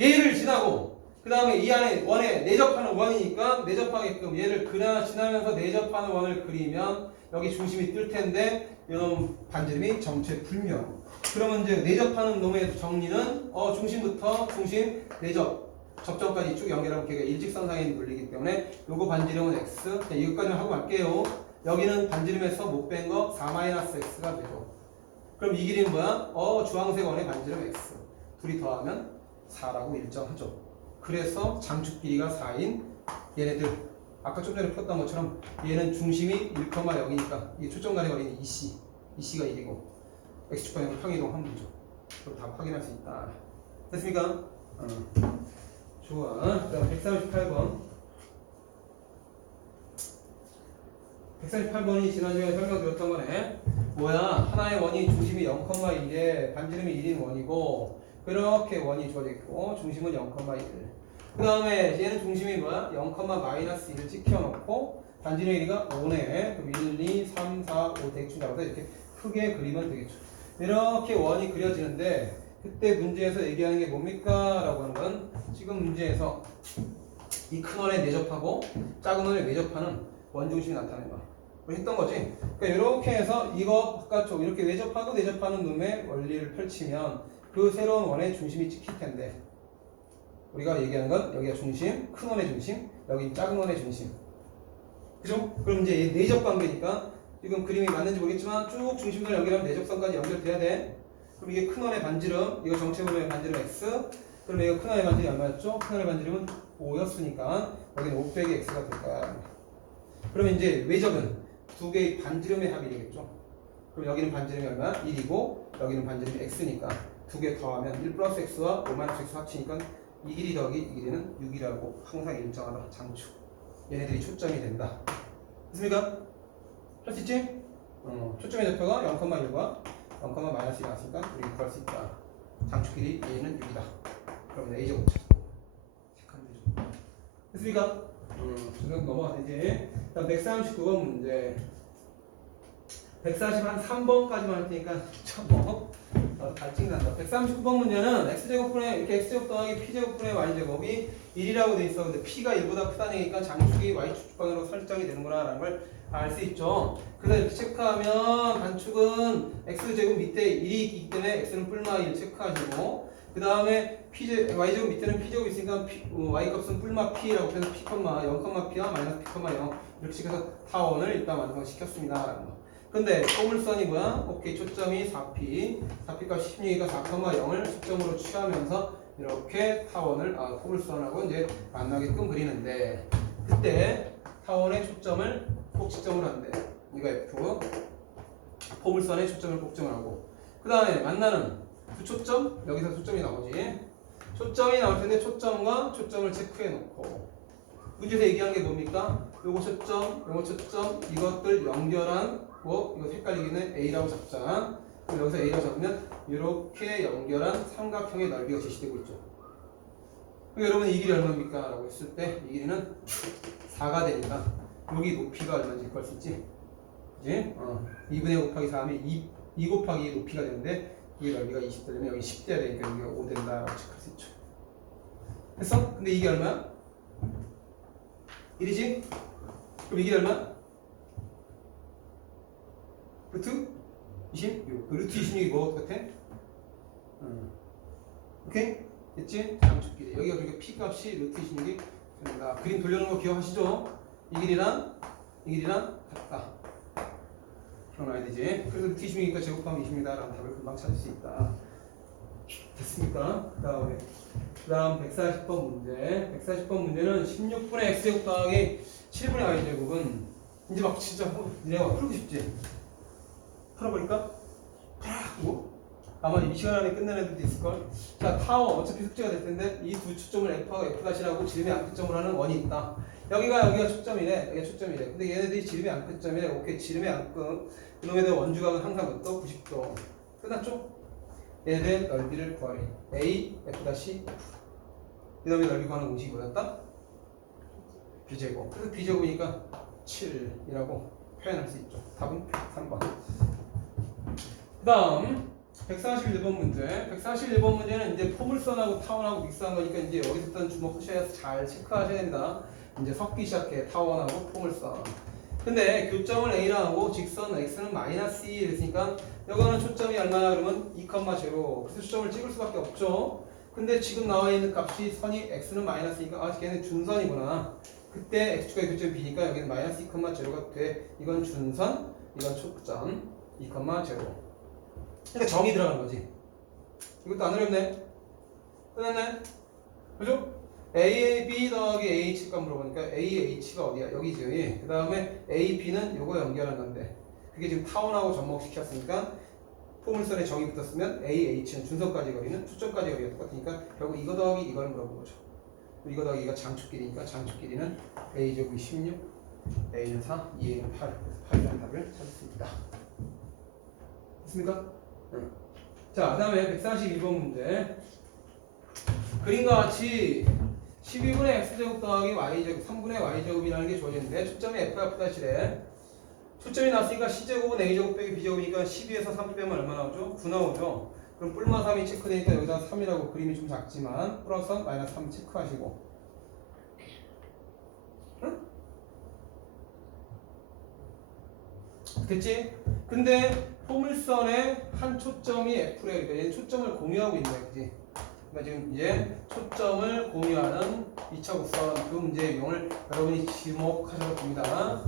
얘를 지나고 그 다음에 이 안에 원에 내접하는 원이니까 내접하게끔 얘를 지나면서 내접하는 원을 그리면 여기 중심이 뜰 텐데 이놈 반지름이 정체불명. 그러면 이제 내접하는 놈의 정리는 중심부터 중심 내접 접점까지 쭉 연결하면 걔가 일직선상에 물리기 때문에 요거 반지름은 x. 자, 이것까지만 하고 갈게요. 여기는 반지름에서 못 뺀 거 4-x가 되죠. 그럼 이 길이는 뭐야? 주황색 원의 반지름 x. 둘이 더하면 4라고 일정하죠. 그래서 장축 길이가 4인 얘네들 아까 좀 전에 풀었던 것처럼 얘는 중심이 1,0이니까 이 초점 간의 거리는 2c. 2c가 1이고 X축방향 평이동 한 분죠. 그럼 다 확인할 수 있다. 됐습니까? 좋아. 그다음 138번. 138번이 지난 시간에 설명드렸던 거네. 뭐야? 하나의 원이 중심이 0,1에 반지름이 1인 원이고 그렇게 원이 주어져 있고 중심은 0,1. 그 다음에 얘는 중심이 뭐야? 0,-1을 찍혀놓고 반지름의 길이가 5네. 그럼 1, 2, 3, 4, 5 대충 잡아서 이렇게 크게 그리면 되겠죠. 이렇게 원이 그려지는데 그때 문제에서 얘기하는 게 뭡니까? 라고 하는 건 지금 문제에서 이 큰 원에 내접하고 작은 원에 내접하는 원중심이 나타나는 거야. 우리 했던 거지? 그러니까 이렇게 해서 이거 바깥쪽 이렇게 내접하고 내접하는 놈의 원리를 펼치면 그 새로운 원의 중심이 찍힐 텐데 우리가 얘기하는 건 여기가 중심, 큰 원의 중심, 여기 작은 원의 중심. 그죠? 그럼 이제 내접 관계니까 지금 그림이 맞는지 모르겠지만 쭉 중심선을 연결하면 내접선까지 연결돼야 돼. 그럼 이게 큰 원의 반지름, 이거 정체분의 반지름 x. 그럼 이거 큰 원의 반지름이 얼마였죠? 큰 원의 반지름은 5였으니까 여기는 5 빼기 x가 될 거야. 그러면 이제 외접은 두 개의 반지름의 합이 되겠죠. 그럼 여기는 반지름이 얼마? 1이고 여기는 반지름이 x니까 두 개 더하면 1 플러스 x와 5 마이너스 x 합치니까 이 길이 더하기 이 길이는 6이라고 항상 일정하다. 장축. 얘네들이 초점이 된다. 됐습니까? 할 수 있지? 초점의 좌표가 0,1과 0,-1이 나왔으니까 우리 구할 수 있다. 장축 길이 A는 6이다. 그러면 A제곱 찾고 체크하면 되죠. 됐습니까? 지금 넘어가 되지. 다음 139번 문제. 140 한 3번까지만 할 테니까 뭐 갈증난다. 139번 문제는 x제곱분의 이렇게 x제곱 더하기 p제곱분의 y제곱이 1이라고 돼 있어. 근데 p가 1보다 크다는 얘기니까 장축이 y축 방향으로 설정이 되는구나 라는 걸 알 수 있죠. 그래서 이렇게 체크하면 단축은 x제곱 밑에 1이 있기 때문에 x는 뿔마 1 체크하시고 그 다음에 y제곱 밑에는 p제곱 있으니까 y값은 뿔마 p라고 해서 p, 0,p와 마이너스 p, 0 이렇게 시켜서 타원을 일단 완성시켰습니다. 근데 포물선이 뭐야? 오케이, 초점이 4p, 4p 값 16이니까 4,0을 초점으로 취하면서 이렇게 타원을 포물선하고 이제 만나게끔 그리는데 그때 타원의 초점을 꼭지점을 한대. 이거 F. 포물선의 초점을 꼭점을 하고 그 다음에 만나는 그 초점, 여기서 초점이 나오지. 초점이 나올 텐데 초점과 초점을 체크해 놓고 문제에서 얘기한 게 뭡니까? 요거 초점, 이것들 연결한 이거 헷갈리기는 A라고 잡자. 그럼 여기서 A라고 잡으면 이렇게 연결한 삼각형의 넓이가 제시되고 있죠. 그럼 여러분 이 길이 얼마입니까? 라고 했을 때 이 길이는 4가 되니까 여기 높이가 얼마인지 구할 수 있지? 그지? 2분의 5 곱하기 4 하면 2 곱하기 높이가 되는데 이게 넓이가 20 되려면 여기 10 돼야 되니까 여기가 5 된다라고 체크할 수 있죠. 됐어? 근데 이게 얼마야? 1이지? 그럼 이게 얼마? 루트 26. 그 루트 26이 뭐 같아? 오케이? 됐지? 장축끼리. 여기가 그러니까 p 값이 루트 26이 됩니다. 그림 돌려놓은 거 기억하시죠? 이 길이랑 같다. 기억나야 되지? 그래서 루트 26이니까 제곱하면 20입니다. 라는 답을 금방 찾을 수 있다. 됐습니까? 그 다음 140번 문제. 140번 문제는 16분의 x제곱 더하기 7분의 y제곱은 이제 막 진짜 니네가 막 풀고 싶지? 풀어버릴까? 뭐? 아마 이 시간 안에 끝내는 애들도 있을걸? 자, 타워 어차피 숙제가 될 텐데 이 두 초점을 F하고 F'이라고 지름의 안끝점을 하는 원이 있다. 여기가 초점이래. 여기가 초점이래. 근데 얘네들이 지름의 안끝점이래. 오케이, 지름의 안끝. 그놈에 대한 원주각은 항상 몇 도? 90도. 끝났죠? 얘네들의 넓이를 구하래. A, F-F. 이놈의 넓이 구하는 공식이 뭐였다? B제곱. 그래서 B제곱이니까 7이라고 표현할 수 있죠. 답은 3번. 그 다음 141번 문제. 141번 문제는 이제 포물선하고 타원하고 믹스한 거니까 이제 여기서부터 주목하셔야 잘 체크하셔야 됩니다. 이제 섞기 시작해. 타원하고 포물선. 근데 교점을 A라 하고 직선 X는 마이너스 2 이랬으니까 이거는 초점이 얼마나 그러면 2, 0. 그래서 초점을 찍을 수밖에 없죠. 근데 지금 나와 있는 값이 선이 X는 마이너스니까 걔는 준선이구나. 그때 X축의 교점이 B니까 여기는 마이너스 2, 0가 돼. 이건 준선, 이건 초점 2, 0. 그러니까 정이 들어간 거지. 이것도 안 어렵네. 끝났네. 그죠? AAB 더하기 AH가 물어보니까 AH가 어디야? 여기지. 그 다음에 AB는 요거 연결한 건데 그게 지금 타원하고 접목시켰으니까 포물선에 정이 붙었으면 AH는 준선까지 거리는 초점까지 거리가 똑같으니까 결국 이거 더하기 이걸 물어본 거죠. 이거 더하기가 장축끼리니까 장축끼리는 A제곱이 16, A는 4, 2A는 8. 그래서 8이라는 답을 찾을 수 있다. 됐습니까? 자, 그 다음에 142번 문제. 그림과 같이 12분의 x제곱 더하기 y제곱 3분의 y제곱이라는 게 주어지는데 초점이 f'-래. 초점이 나왔으니까 c제곱은 a제곱 빼기 b제곱이니까 12에서 3 빼면 얼마 나오죠? 9 나오죠. 그럼 뿔마 3이 체크되니까 여기다 3이라고 그림이 좀 작지만 플러스 마이너스 3 체크하시고. 응? 됐지? 근데 포물선의 한 초점이 F래. 그러니까 얘는 초점을 공유하고 있는 거야. 그지? 그러니까 지금 이제 초점을 공유하는 2차 곡선 그 문제의 유형을 여러분이 지목하셔도 됩니다.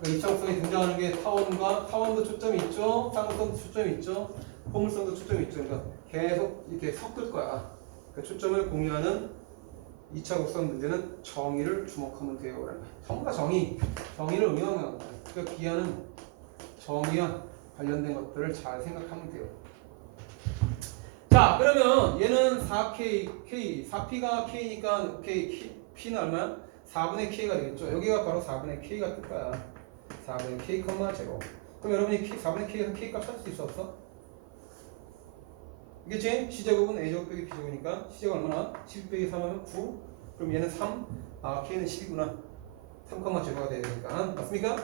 그러니까 2차 곡선에 등장하는 게 타원도 초점이 있죠. 쌍선도 초점이 있죠. 포물선도 초점이 있죠. 그러니까 계속 이렇게 섞을 거야. 그러니까 초점을 공유하는 2차 곡선 문제는 정의를 주목하면 돼요. 전부 다 정의를 응용하는 거야. 그러니까 기하는 정의와 관련된 것들을 잘 생각하면 돼요. 자, 그러면 얘는 4K, 4P가 K니까 P는 얼마야? 4분의 K가 되겠죠. 여기가 바로 4분의 K가 뜰 거야. 4분의 K, 제곱. 그럼 여러분이 4분의 K에서 K 값 찾을 수 있어 없어? 이겠지? C제곱은 A제곱 빼기 B제곱이니까 C제곱 얼마나? 12 빼기 3 하면 9. 그럼 얘는 3. K는 10이구나. 3, 제곱가 돼야 되니까. 맞습니까?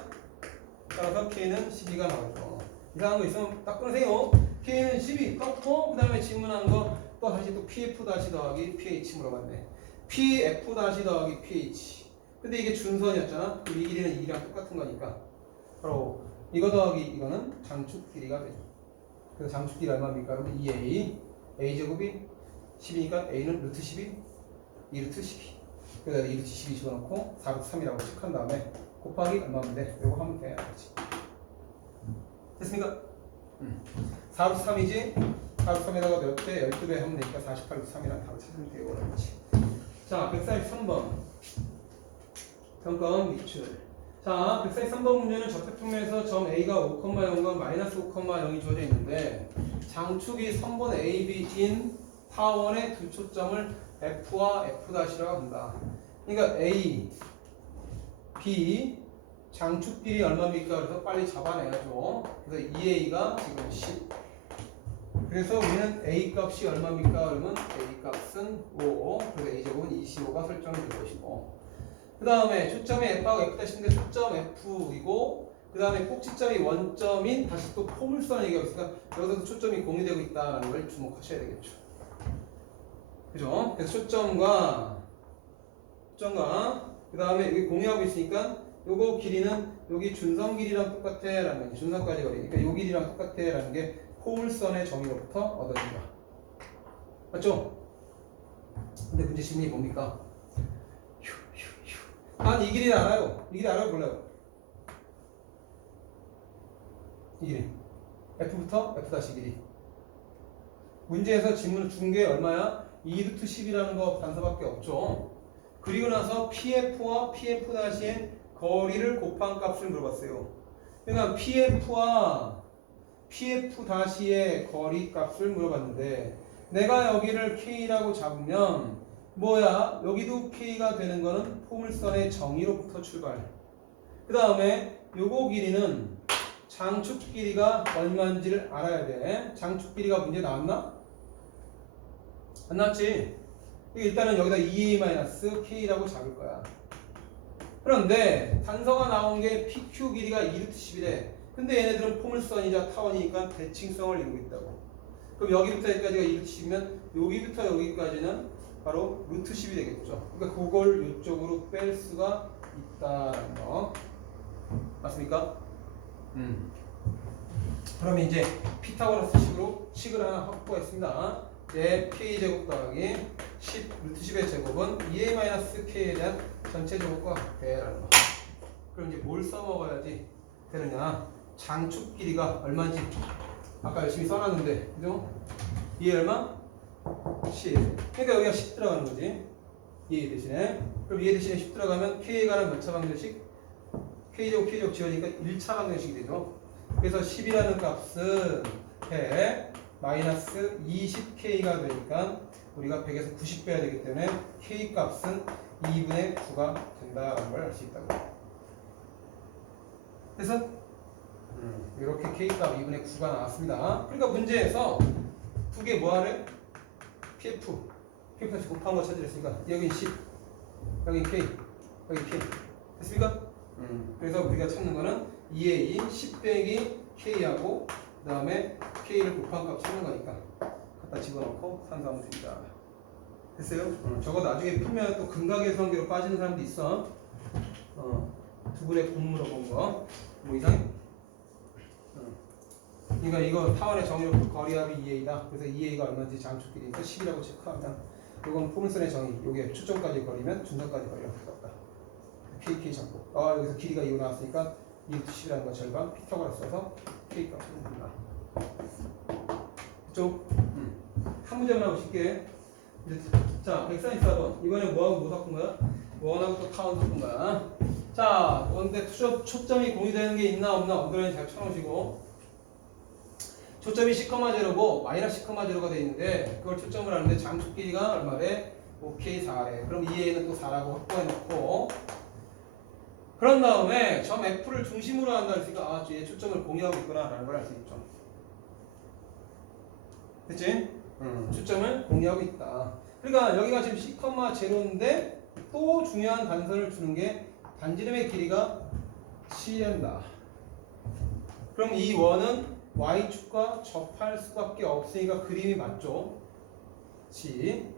따라서 K는 12가 나오죠. 이상한 거 있으면 딱 끊으세요. K는 12 떴고 그 다음에 질문한 거 또 다시 또 PF 다시 더하기 PH 물어봤네. PF 다시 더하기 PH. 근데 이게 준선이었잖아. 이 길이는 이랑 똑같은 거니까 바로 이거 더하기 이거는 장축 길이가 되죠. 그래서 장축 길이 얼마입니까? 2A A제곱이 10이니까 A는 루트 12 2루트 12. 그래서 2루트 12 집어넣고 4루트 3이라고 체크한 다음에 곱하기 얼마면 돼? 이거 하면 돼. 됐습니까? 4루트 3이지? 4루트 3에다가 몇 배? 12배 하면 되니까 48루트 3이랑 답을 찾으면 돼요. 그렇지. 자, 143번. 평가원 밑줄. 자, 143번 문제는 접해평면에서 점 A가 5,0과 마이너스 5,0이 주어져 있는데 장축이 선분 AB인 타원의 두 초점을 F와 F'라고 한다. 그러니까 A, B 장축 길이 얼마입니까? 그래서 빨리 잡아내야죠. 그래서 2A가 지금 10. 그래서 우리는 A 값이 얼마입니까? 그러면 A 값은 5. 그래서 A 제곱은 25가 설정이 될 것이고. 그 다음에 초점이 F하고 F'인데 초점 F이고 그 다음에 꼭지점이 원점인 다시 또 포물선 얘기하고 있으니까 여기서도 초점이 공유되고 있다는 걸 주목하셔야 되겠죠. 그죠? 그래서 초점과 그 다음에 여기 공유하고 있으니까 요거 길이는 여기 준선 길이랑 똑같아 라는 거지. 준선까지 거리니까 요 길이랑 똑같아 라는 게 포물선의 정의로부터 얻어진다. 맞죠? 근데 문제 질문이 뭡니까? 난 이 길이를 알아요. 이 길이 알아요? 몰라요? 이 길이 F부터 F' 길이 문제에서 질문을 준 게 얼마야? 2루트 10이라는 거 단서밖에 없죠. 그리고 나서 PF와 PF'의 거리를 곱한 값을 물어봤어요. 그러니까 PF와 PF'의 거리 값을 물어봤는데 내가 여기를 K라고 잡으면 뭐야? 여기도 K가 되는 거는 포물선의 정의로부터 출발. 그 다음에 요거 길이는 장축 길이가 얼마인지를 알아야 돼. 장축 길이가 문제 나왔나? 안 나왔지? 일단은 여기다 2A-K라고 잡을 거야. 그런데 단서가 나온 게 PQ 길이가 2루트 10이래. 근데 얘네들은 포물선이자 타원이니까 대칭성을 이루고 있다고. 그럼 여기부터 여기까지가 2루트 10이면 여기부터 여기까지는 바로 루트 10이 되겠죠. 그러니까 그걸 이쪽으로 뺄 수가 있다는 거. 맞습니까? 그러면 이제 피타고라스 식으로 식을 하나 확보했습니다. K제곱 더하기 10 루트 10의 제곱은 2A-K에 대한 전체 제곱과 같대라는 거. 그럼 이제 뭘 써먹어야지 되느냐? 장축 길이가 얼마인지 아까 열심히 써놨는데, 그죠? 이 얼마? 10. 그러니까 여기가 10 들어가는 거지. 이 대신에. 그럼 이 대신에 10 들어가면 K에 관한 몇 차 방정식? K제곱 K제곱 지워지니까 1차 방정식이 되죠. 그래서 10이라는 값은 100 마이너스 20K가 되니까 우리가 100에서 90 빼야 되기 때문에 K 값은 2분의 9가 된다는 걸 알 수 있다고. 그래서 이렇게 K 값 2분의 9가 나왔습니다. 그러니까 문제에서 두 개 뭐하래? PF 다시 곱한 거 찾으랬으니까 여기 10 여기 K 여기 K 됐습니까? 그래서 우리가 찾는 거는 2A 10 빼기 K하고 그 다음에 K를 곱한 값 찾는 거니까 갖다 집어넣고 산수하면 됩니다. 됐어요? 저거 나중에 풀면 또 근각의 성계로 빠지는 사람도 있어. 두 분의 곱 물어본 거 뭐 이상해? 그러니까 이거 타원의 정의로 거리합이 2A다. 그래서 2A가 얼마인지 장축끼리니까 10이라고 체크하면 이건 포물선의 정의. 요게 초점까지 거리면 중선까지 거리랑 가깝다. K 잡고 여기서 길이가 2로 나왔으니까 2루트 10이라는 거 절반 피타고라스 써서 K 값을 냅니다. 그쪽? 한 문제만 하고 쉽게. 자, 144번. 이번에 뭐하고 뭐 섞은 거야? 원하고 또 타원 섞은 거야. 자, 근데 초점이 공유되는 게 있나 없나 엉덩이 잘 쳐놓으시고. 초점이 10,0고 마이너스 10,0가 돼 있는데 그걸 초점을 하는데 장축 길이가 얼마래? 5K 4래. 그럼 2A는 또 4라고 확보해 놓고 그런 다음에 점 F를 중심으로 한다 했으니까 얘 초점을 공유하고 있구나 라는 걸 알 수 있죠. 됐지? 초점을 공유하고 있다. 그러니까 여기가 지금 C,0인데 또 중요한 단서를 주는 게 반지름의 길이가 C란다. 그럼 이 원은 y축과 접할 수밖에 없으니까 그림이 맞죠? 그렇지?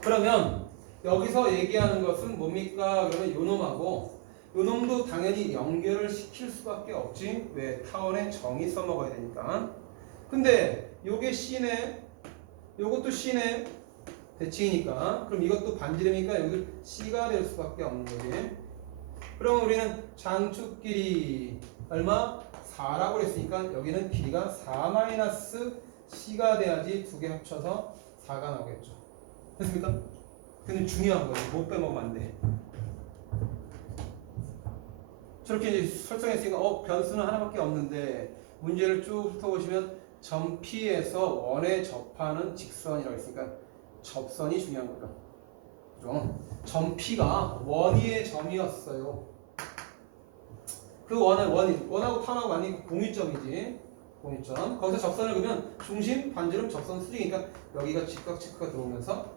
그러면 여기서 얘기하는 것은 뭡니까? 그러면 요놈하고 요놈도 당연히 연결을 시킬 수밖에 없지. 왜? 타원에 정의 써먹어야 되니까. 근데 요게 C네, 요것도 C네. 대칭이니까. 그럼 이것도 반지름이니까 여기 C가 될 수밖에 없는 거지. 그럼 우리는 장축 길이 얼마? 4라고 그랬으니까 여기는 길이가 4-C가 돼야지 두 개 합쳐서 4가 나오겠죠. 됐습니까? 근데 중요한 거지. 못 빼먹으면 안 돼. 저렇게 이제 설정했으니까 변수는 하나밖에 없는데 문제를 쭉 훑어보시면 점 P에서 원에 접하는 직선이라고 했으니까 접선이 중요한 거죠. 그죠? 점 P가 원 위의 점이었어요. 그 원하고 탄하고 많이 공유점이지. 공유점. 거기서 접선을 그으면 중심, 반지름, 접선 수직이니까 여기가 직각 체크가 들어오면서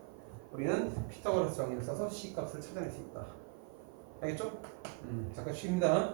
우리는 피타고라스 정의를 써서 C 값을 찾아낼 수 있다. 알겠죠? 잠깐 쉽니다.